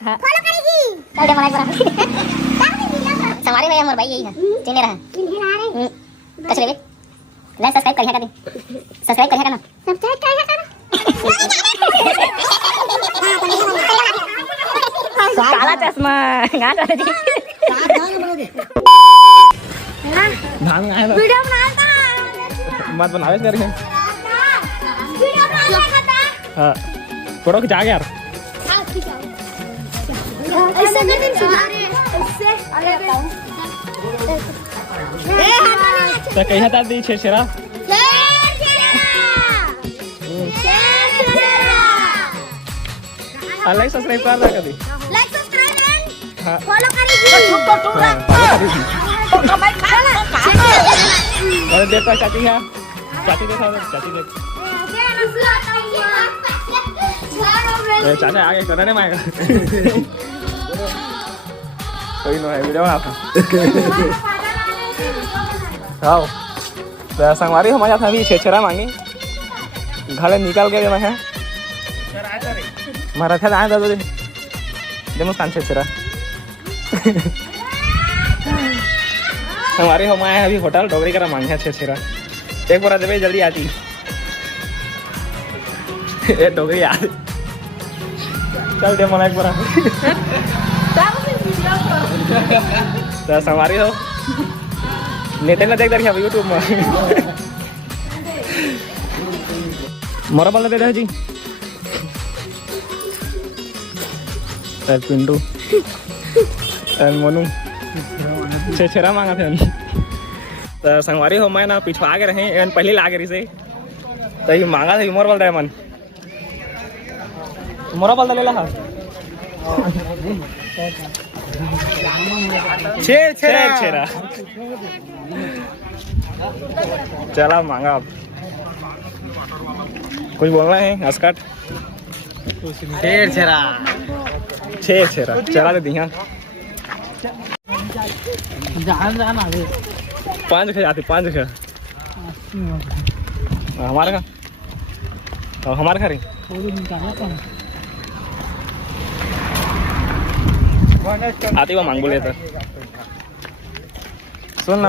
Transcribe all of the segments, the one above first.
हां फॉलो करेगी चल दे मलाई बरा संवारी भैया मोर भाई यही है चिने रहा किन्हें आ रहे कछ लेबे लाइक सब्सक्राइब करिया कर दी सब्सक्राइब करिया करना सब्सक्राइब करिया करो काला चश्मा गा कर दी धान आए वीडियो बनाता मत बनावे करके वीडियो बनाता हां फोटो खिंचा के यार ऐसे कर दे ऐसे अरे तो कहीं हटा दी छेरा लाइक सब्सक्राइब कर रहा कभी लाइक सब्सक्राइब हाँ फॉलो करेगी और देखो चाची है चाची देखो चाची देख चाचा आगे करने में आएगा कोई ना है वीडियो आप आओ तो संगवारी हमारा था अभी छेरा मांगी घर निकल गए मैं है मारा था आए दादा दे मुस्कान छेरा हमारे हम आए अभी होटल डोगरी करा मांगे छेरा एक बार देवे जल्दी आती ए डोगरी आ चल दे मला एक बार तो संवारी हो नेते ना देख देखिए यूट्यूब में मोरा बल दे दे जी पिंटू मोनू छेरा मांगा थे तो संगवारी हो मैं ना पिछवा आगे रहे पहले लागे रही से तो ये मांगा था मोर बल दे मन मोरा बल ले ला छेरा चला मांगा अब कुछ बोलना है अस्कट छेरा चला दे दिया पाँच आती हमारे का और हमारे घर आती वो मांग बोले तो सुन ना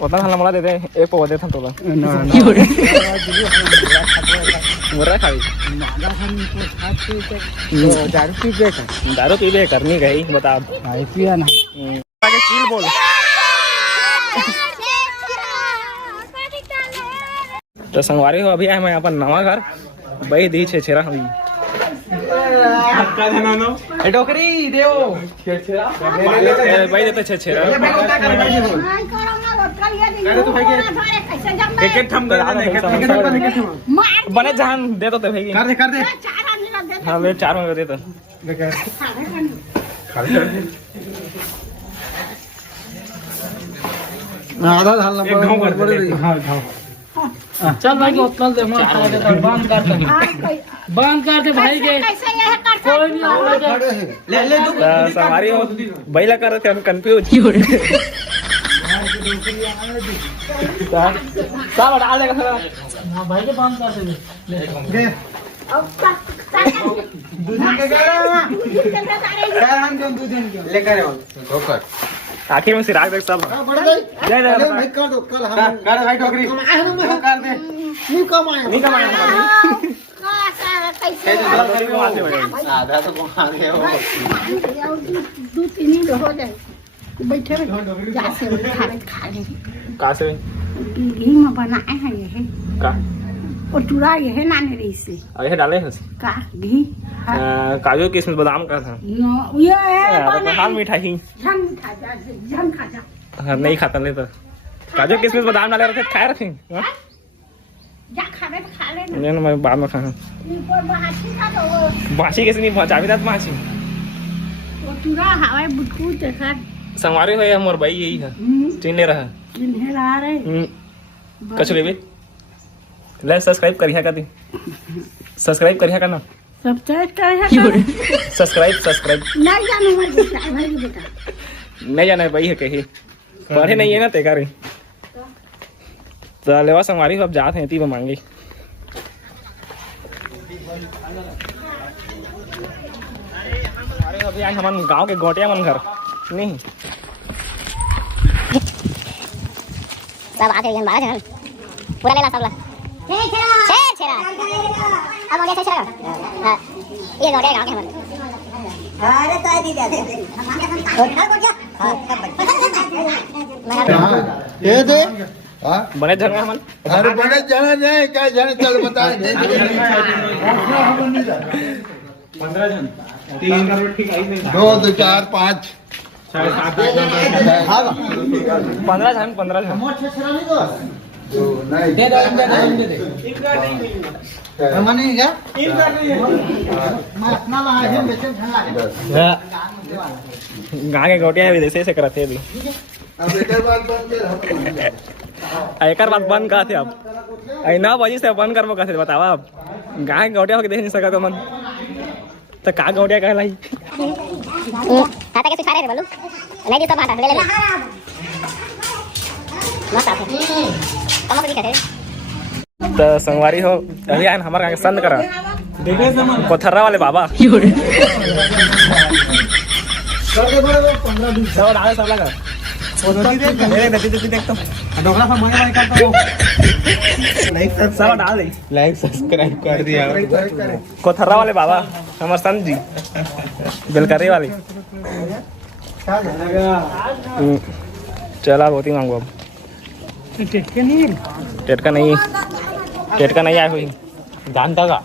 उतना खाना मला देते एक पवा देता तो मुर्रा खाई दारू पीबे करनी गई बता पिया ना आगे चील बोल तो संगवारी हो अभी आए मैं अपन नवा घर बही दी छेरा हुई डोकरी देव भाई देते छेरा एक थम बने जहां दे तो भाई कर दे हां मैं 4 में दे तो आधा ढालना पड़ेगा हां चल भाई को उतल दे बंद कर दे भाई के कोई नहीं ले सवारी हो बैला कर रहे थे हम कंफ्यूज सब डाल देगा हां भाई के बंद कर दे लेकर आखिर में सिराग देख सब भाई कर दो कल हम कर भाई टोकरी कर दे नहीं कमाए आधा तो कमा गए हो 2-3 दिन हो जाए बैठे जा से खा ले कहां से घी में बनाए हैं ये का और चूड़ा ये है नाने रही से अरे डाले हैं का घी काजू किशमिश बादाम का था ये है हाल मिठाई झन खा जा हाँ नहीं खाता ले तो काजू किशमिश बादाम डाले रखे खाए रखे जा खा ले नहीं मैं बाद में खाऊं बासी कैसे नहीं पहुंचा भी था बासी और चूड़ा हवाई बुटकू देखा संवारी हो मोर भाई यही है चिन्ह रहा किन्हें ला रहे कछ लेबे लाइक सब्सक्राइब करिया कर दी सब्सक्राइब करिया करना सब्सक्राइब नहीं जानो मत भाई बेटा नहीं जाना भाई है कहीं पढ़े नहीं है ना तेकारी तो लेवा संगवारी सब जाते हैं ती मांगी अभी आज हमारे गांव के गोटिया मन घर नहीं सब आते हैं 12 जन पूरा लेला सब ला छेरा अब हो गया छेरा हां ये गोटिया गांव के हमारे अरे तो दी दे ये दे बने जन हमन अरे बड़े जाना नहीं क्या जाने चल बता दे 15 जन 3 का ठीक आई 2 2 4 5 6 7 15 जन नहीं दे दे मनी क्या मैं अपना ला है बेचन ठंडा गांव के गोटिया भी ऐसे करते अभी अब एकर बाद बंद कर एकर बात बंद का थे अब 9 बजे से बंद करबो का थे बताओ आप गांव के गोटिया होके देख नहीं सका तो मन तो का गोटिया कहलाई खाता के सिखा रहे थे बोलू नहीं जी सब खाता ले ले मस्त आते कम से दिखा थे तो संगवारी हो अभी आन हमारे गांव के संत करा कोथर्रा वाले बाबा सब डाले सब लगा सब डाल दे लाइक सब्सक्राइब कर दिया कोथर्रा वाले बाबा हमारे संत जी बेलकरी वाले चला बहुत ही मांगो अब टेटका नहीं आया कोई जानता का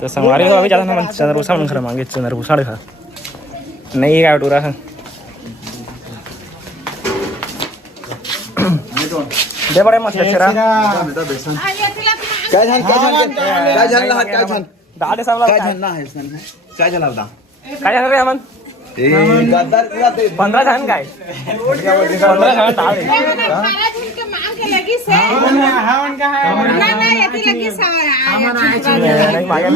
तो संगवारी हो अभी जाता ना चंद्रभूषण मन घर मांगे चंद्रभूषण का नहीं है टूरा है दे बड़े मत छेरा क्या जान दादे सब लगा ना है सन है क्या जला दा का जान रे हमन ए गद्दार पूरा ते 15 जन का 15 जन डाल दे नहीं मांगे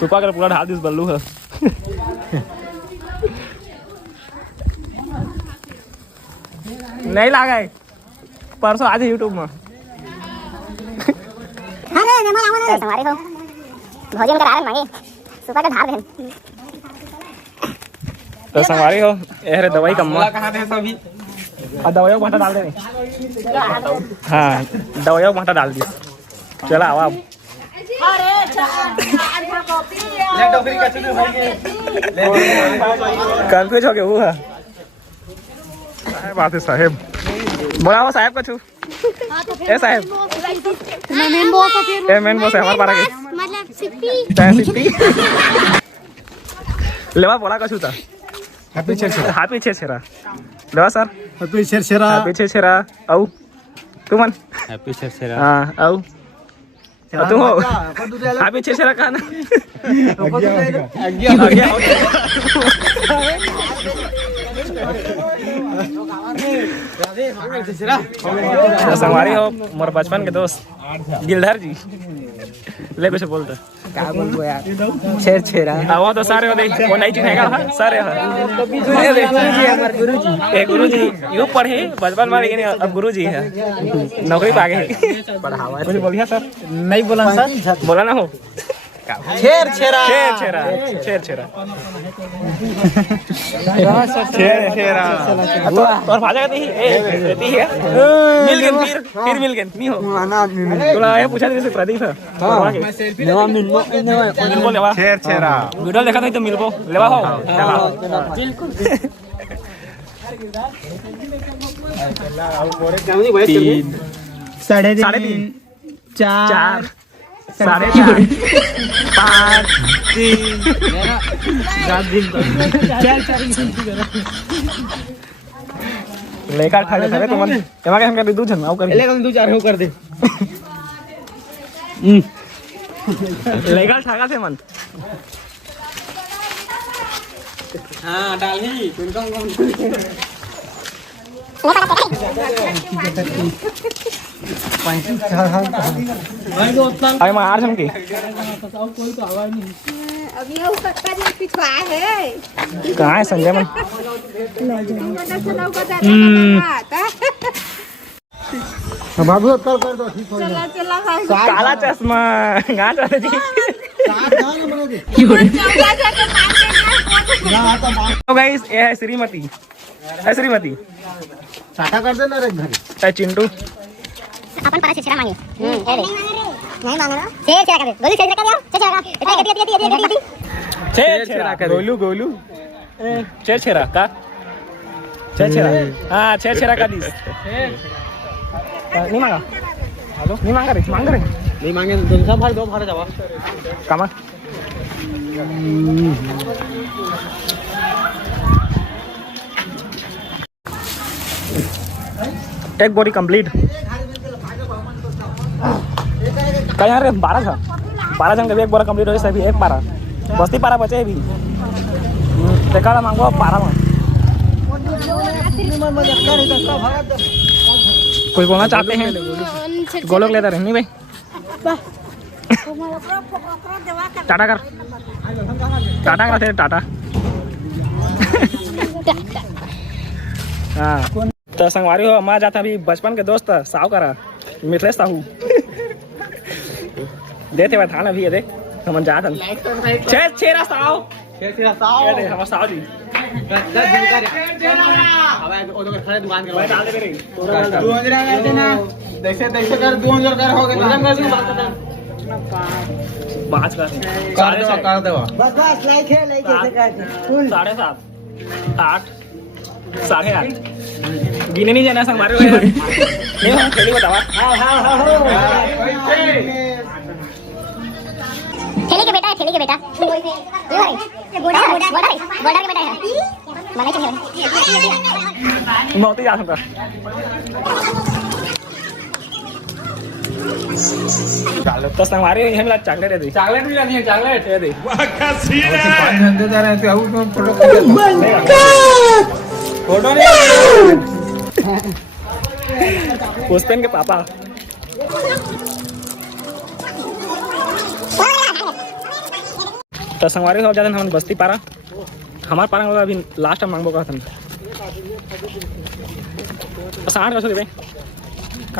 सुपा कर पूरा ढाल दिस बल्लू है नहीं लगा परसों आज यूट्यूब में हमारे को भोजन करा रहे मांगे सुबह का ढाल दे तो संगवारी हो ये दवाई कम्मा कहाँ थे सभी दवाइयों को डाल दे हाँ दवाइयों को डाल दी चला आओ आप कंफ्यूज हो गया वो है बात है साहेब बोला वो साहेब का छू ए साहेब मेन बॉस है हमारे बारे के सिटी लेवा बोला का छू था हैप्पी छेरा लेवा सर हैप्पी छेरा औ तू मन हैप्पी छेरा हां औ तू हो हैप्पी छेरा का ना आगे संगवारी हो मोर बचपन के दोस्त गिलधर जी ले कुछ बोलते क्या बोलबो यार छेरा वो तो सारे हो दे वो नहीं चिन्हेगा सारे है हमारे गुरुजी ए गुरुजी यू पढ़े बचपन में लेकिन अब गुरुजी है नौकरी पा गए पढ़ावा कुछ बोलिए सर नहीं बोला सर बोला ना हो छेरा और भाजा कहती है मिल गए फिर मिल गए नहीं हो तोला ये पूछा जैसे प्रदीप है मिलबो लेवा छेरा वीडियो देखा था तो मिलबो लेवा हो बिल्कुल 3 3.5 4 4.5 5 3 लेकर खा जाते तुम एमा के हम कर दू जन आउ कर लेकर 2-4 हो कर दे लेकर ठाका से मन हां डाल ही तुमको अरे मार झमकी कोई तो हवा नहीं अभी वो कक्का जी पिछवा है कहाँ है संजय मन बाबू कल कर दो ठीक हो चला चला भाई काला चश्मा कहाँ चले जी तो गाइस ये है श्रीमती श्रीमती साटा कर देना रे घर है चिंटू अपन पारा छेछरा मांगे ये दे नहीं मांग रहा छेछरा कर दे गोलू छेछरा कर दिया छेछरा इतना गति छेछरा गोलू गोलू छेछरा का छेछरा हाँ छेछरा का दिस नहीं मांगा हेलो नहीं मांगा रे नहीं मांगे दो भार जावा कामा एक बोरी कंप्लीट क्या यार 12 था 12 जन का भी एक बोरा कंप्लीट हो गया अभी एक पारा बस्ती पारा बचे अभी देखा मांगो पारा में कोई बोलना चाहते हैं गोलोक लेता रहनी भाई टाटा कर तेरे टाटा हाँ तो संगवारी हो हमारा जाता अभी बचपन के दोस्त साहू करा मिथिलेश साहू देते हुए था ना अभी ये देख हम जाता छेरा साहू हमारा साहू जी पाँच का 7:30 8 8:30 गिने नहीं जाना संग मारे नहीं हम खेली बतावा ठेले के बेटा है ठेले के बेटा ये बॉर्डर के बेटा है माने चाहिए मौती जा सकता तो संगवारी यहीं मिला चॉकलेट दे चॉकलेट भी लानी है चॉकलेट दे धंधेदार है तो फोटो फोटो नहीं पुष्पन के पापा तो संगवारी हो जाते हम बस्ती पारा हमारे पारा होगा अभी लास्ट टाइम मांगबो का था 60 का देवे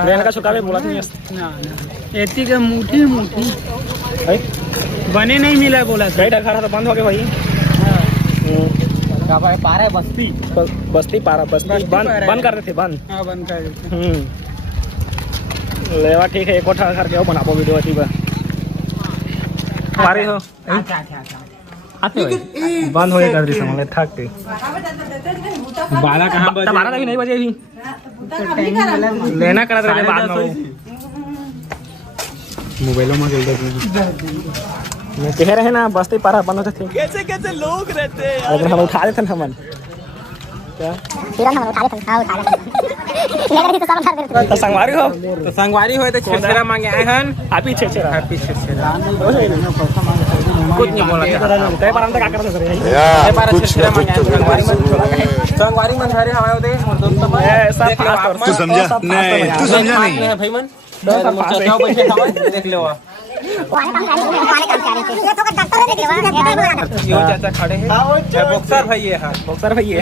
लेने का छुटा बोला नहीं एती का मुठी बने नहीं मिला बोला गाइड 18 तो बंद हो गया भाई पारा बस्ती पारा बस्ती बंद कर देते बंद हाँ बंद कर देते लेवा ठीक है एक और घर के बनाबो वीडियो अथी पर पारे हो आते भाई बंद हो गया कर दी समझ थक के 12 कहाँ बजे 12 अभी नहीं बजे अभी लेना करा रहे बाद में मोबाइलों में चल मैं कह रहे ना बस्ती पारा बंद होते थे कैसे लोग रहते हैं लेकिन हम उठा लेते थे हम क्या फिर हम उठा लेते हां उठा लेते ले गए तो सब उठा देते तो संगवारी हो तो छेछरा मांगे आए हन आप ही छेछरा कुछ नहीं बोला ते पारा में क्या करते थे ये पारा छेछरा मांगे संगवारी मन घरे हवायो दे सब तू समझा नहीं तू समझा नहीं भाई मन चचाओ बैठे हवा देख लो वाले काम कर रहे थे ये तो डॉक्टर देख लेवा यो चाचा खड़े हैं बॉक्सर भाई ये है बॉक्सर भाई है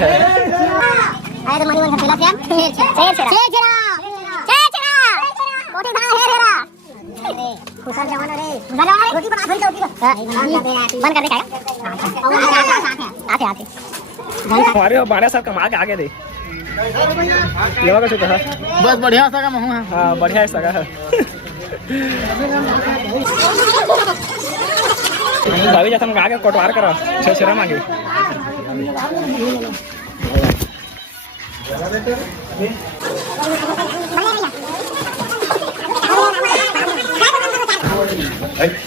आए तो मनी मन खेला से छेछरा कोटी दाना है हेरा खुशल जवान रे रोटी बना थोड़ी रोटी बंद कर दे क्या आते हमारे बारह साल कमा के आगे दे लेवा का चुका है बस बढ़िया सा काम हूं हाँ बढ़िया है सगा है भाभी जैसे हम आगे कोटवार करा छेछरा मांगे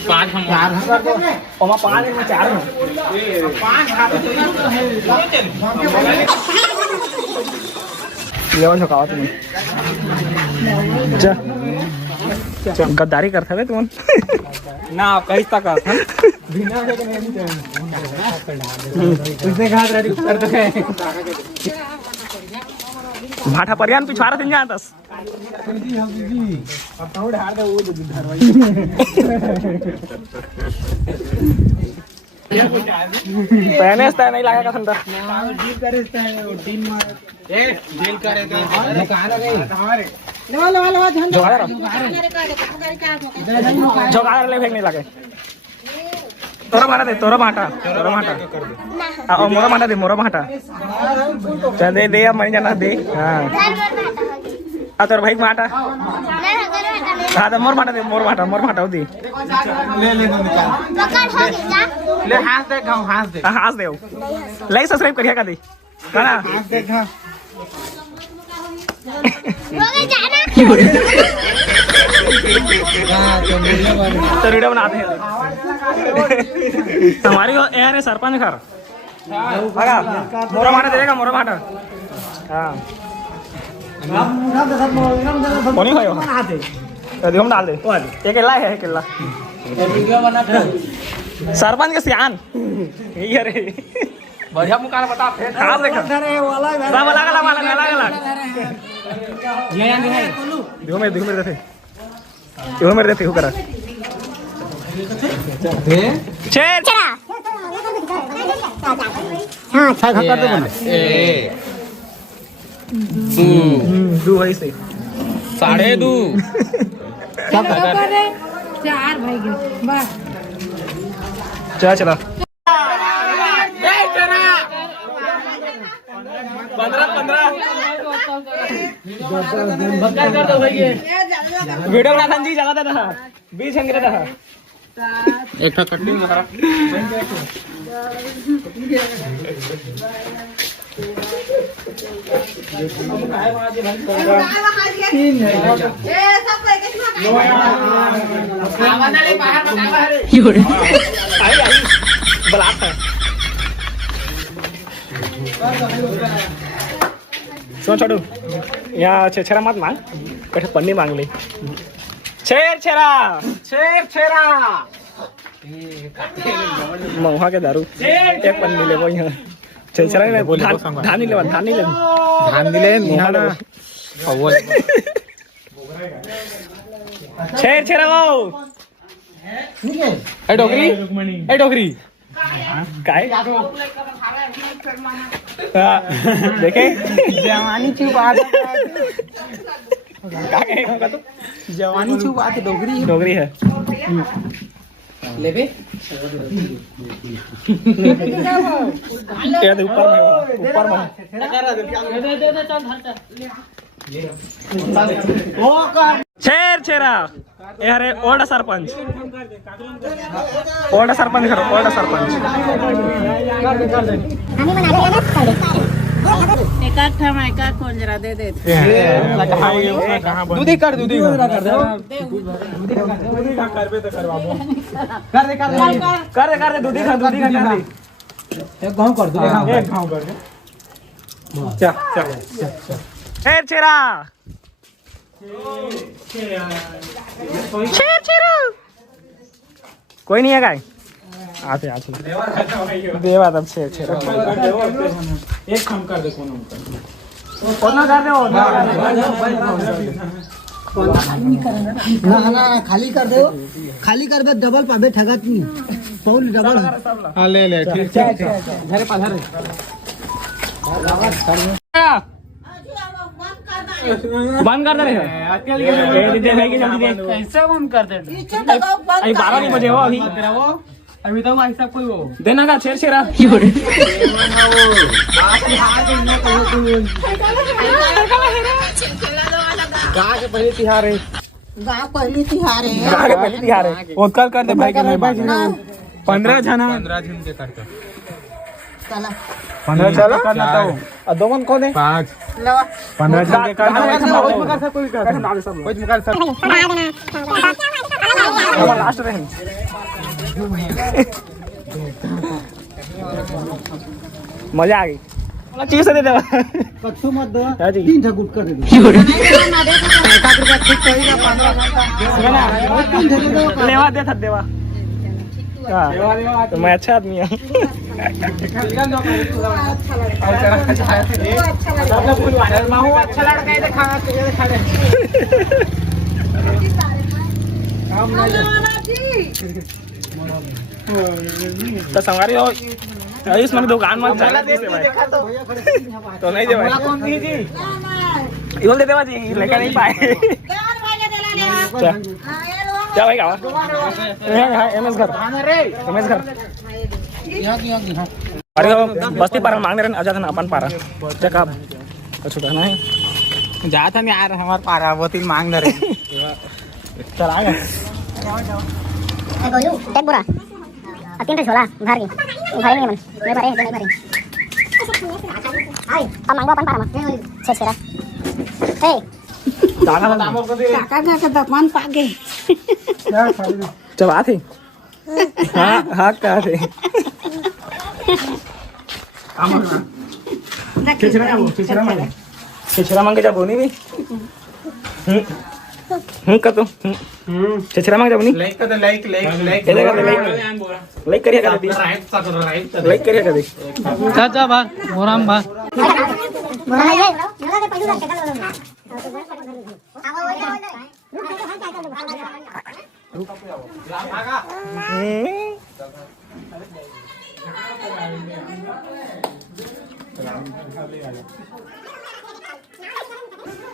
पाँच हम और 5 में 4 में 5 लेवन छकावा तुम गद्दारी करते हुए तुम ना कहीं तक बिना उसने कहा रेडी कर दे भाटा परियान पिछवाड़ा दिन जानतस पहने से नहीं लगेगा ठंडा डील करे डील मार ए डील करे तो दुकान गई जोगाड़ ले फेंक नहीं लगे तोरा भाटा दे तोरा भाटा और मोरा भाटा दे मोरा भाटा चल दे दे अब मनी जाना दे हाँ तोरा भाई भाटा हाँ तो मोर भाटा दे मोर भाटा दे ले निकाल ले हाथ दे घाव हाथ दे लाइक सब्सक्राइब करिए का दे है ना हाथ दे घाव तो वीडियो बनाते हैं हमारी यार सरपंच घर मोरा भाटा देगा मोरा भाटा हाँ कौन खाओ हम डाल दे एक केला है केला सरपंच के सियान यही अरे बढ़िया मुकाल बता हाँ देखो देखो मेरे देखो करा छेर हाँ कर दे दो भाई से 2.5 4 भाई गए वाह चला 15 वीडियो बना जी जगह दे रहा 20 संग रहा एक कटनी मारा ब्लाक है सुन छोटू यहाँ छेरा मत मांग बैठे पन्नी मांग ली छेरा महुआ के दारू एक पन्नी ले वो यहाँ छेरा नहीं धान नहीं ले धान दिले छेरा वो ए डोगरी काय देखे जवानी छुपा तो जवानी छुपा के डोगरी है लेबे ऊपर में छेरा अरे ओल्ड सरपंच करो ओल्ड सरपंच एका कौन जरा दे दूधी कर दे दूधी खा कर दे एक गांव कर दे चल छेरा कोई नहीं है गाय आते देवा तब छेरा एक काम कर दे कोना कर दो ना खाली कर दे डबल पाबे ठगत नहीं पौल डबल हां ले ठीक धरे पाधरे बंद कर दे रे दे भाई के जल्दी दे कैसे बंद कर दे अभी 12 नहीं बजे हो अभी तो भाई साहब कोई वो देना का छेरा गाय के पहले तिहार है उत्कल कर दे भाई के 15 जना के करते 15 चला करना तो और दो मन को दे 5 15 जन के करना कोई कर लास्ट रहे मजा आ गई चीज से दे दे कच्चू मत दो हां जी 3 ठगुट कर दे 1 रुपया ठीक करेगा 15 घंटा लेवा दे देवा तो मैं अच्छा आदमी हूँ अच्छा लड़का है तो संगारी हो इस मन दुकान मत चला तो नहीं दे भाई इधर देते बाजी लेकर नहीं पाए क्या भाई गावा एमएस घर अरे बस्ती पारा मांग रहे आजा था ना अपन पारा क्या छुटा नहीं जाता नहीं आ रहा हमारे पारा वो तीन मांग रहे चल आ गया टेक बुरा तीन टे छोला घर की घर नहीं मन नहीं भरे अब मांगो अपन पारा में छेरा हे काका का दामान पागे चल आ थे हाँ क्या थे छेछरा मांगे जा बोनी भी का तो छेछरा मांगे जा बोनी लाइक कर दे लाइक करिए कर दी लाइक करिए कर दी चाचा बा मोराम बा बोला ये बोला दे पैसा टेका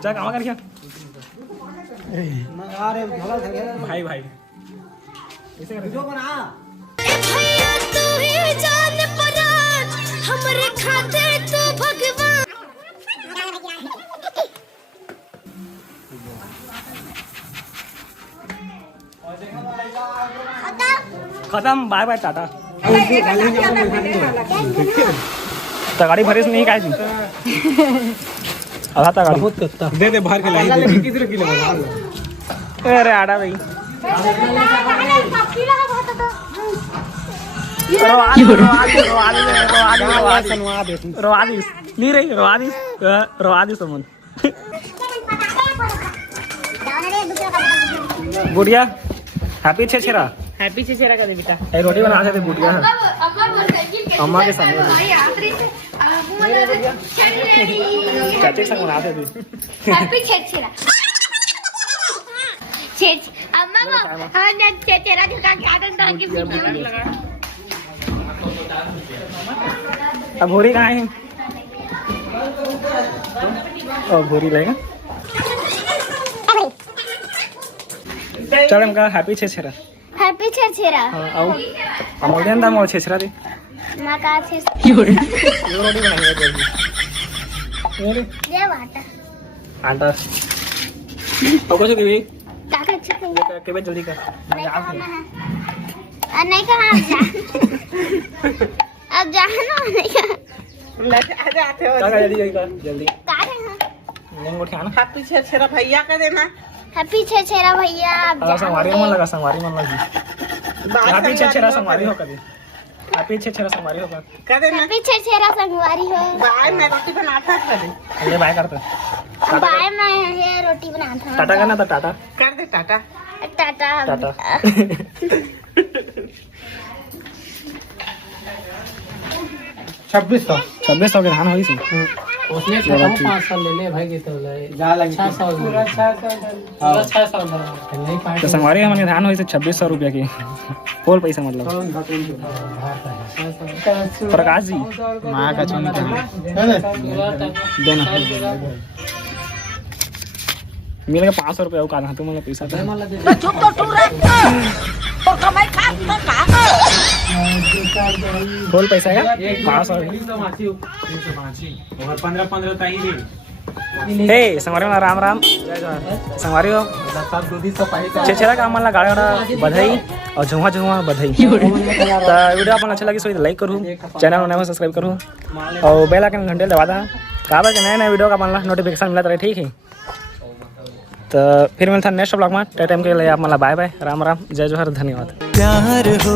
जा काम कर क्या भाई भाई ऐसे कर जो बना भैया तू ही जान परान हमरे खातिर तू भगवान खत्म बाय बाय टाटा गाड़ी भरे नहीं काय आधा गाड़ी दे दे बाहर के लाइन किधर किलो अरे आड़ा भाई रोआदिस नहीं रही रोआदिस समन गुड़िया हैप्पी छेछरा का दे बेटा ए रोटी बना दे गुड़िया अम्मा के संग चाचे संग बना दे हैप्पी छेछरा छेछ अम्मा को हां ने छेछरा का गार्डन डाल के अब भूरी कहाँ है और भूरी लेगा चल हमका हैप्पी छेछरा हाँ आओ अमोल देन दा मोल छेछरा दे मां का छे ये रोटी बनाएंगे जल्दी ये वाटा आटा और कुछ दीदी काका छे के बे जल्दी कर नहीं कहां जा अब जाना नहीं काका जल्दी कर जल्दी का रहे हैं लेंगो खाना हैप्पी छेरा भैया का देना हैप्पी छेछरा भैया अब संगवारी मन लगा संगवारी मन लगी हैप्पी छेछरा संगवारी हो कभी हैप्पी छेछरा संगवारी हो कर देना हैप्पी छेछरा संगवारी हो बाय मैं रोटी बनाता कर दे अरे बाय करते बाय मैं ये रोटी बनाता टाटा करना था टाटा कर दे टाटा टाटा टाटा 2600 के धान होई सी उसने 500 ले ले भाई के तो ले जा लग 600 नहीं पाए तो संगवारी हमने धान होई से 2600 रुपया की फुल पैसा मतलब प्रकाश जी मां का चुनी देना मिल गया 500 रुपया का ना तुम पैसा चुप तो तू रे तो कमाई खा तो का फुल पैसा है 500 हे संगवारी में राम राम संगवारी हो छेछरा का हमला गाड़ी वाला बधाई और झुआ झुआ बधाई तो वीडियो अपन अच्छा लगी सो लाइक करूँ चैनल को नया सब्सक्राइब करूँ और बेल आइकन घंटे दबा दा काबर के नए वीडियो का अपन नोटिफिकेशन मिला रहे ठीक है तो फिर मिलता नेक्स्ट ब्लॉग में टाइम के लिए आप मला बाय बाय राम राम जय जोहर धन्यवाद प्यार हो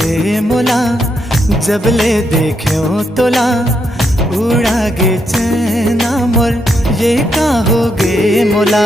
गे मोला जब ले देखो तोला उड़ा गे चैना मोर ये का हो गे मोला